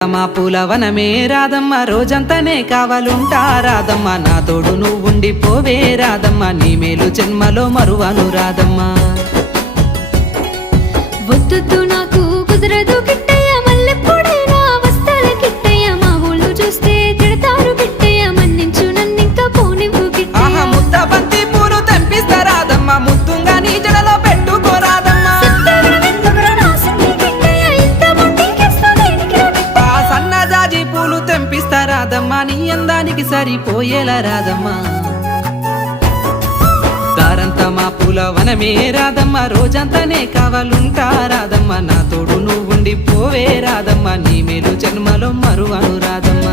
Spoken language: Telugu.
మా పూలవనమే రాధమ్మ రోజంతానే కావాలుంటా రాధమ్మ నా తోడు నువ్వుండి పోవే రాధమ్మ నీ మేలు జన్మలో మరువను రాధమ్మ వద్దు నాకు కుదరదు కిట్టయ్య మల్లెప్పుడైనా వస్తాల కిట్టయ్య మా ఊళ్ళు చూస్తే తిడతారు కిట్టయ్య మన్నించు నన్నింకా పోనివ్వు కిట్టయ్య ముద్ద బంతి పూలు తెంపిస్తా రాధమ్మ ముద్దుంగా నీ జడలో పెట్టుకో రాధమ్మ సన్నజాజి పూలు తెంపిస్తా రాధమ్మ నీ అందానికి సరిపోయేలా రాధమ్మ దారంతా మా పూలవనమే రాధమ్మ రోజంతానే కావాలుంటా రాధమ్మ నా తోడు నువ్వుండి పోవే రాధమ్మ నీ మేలు జన్మలో మరువను రాధమ్మ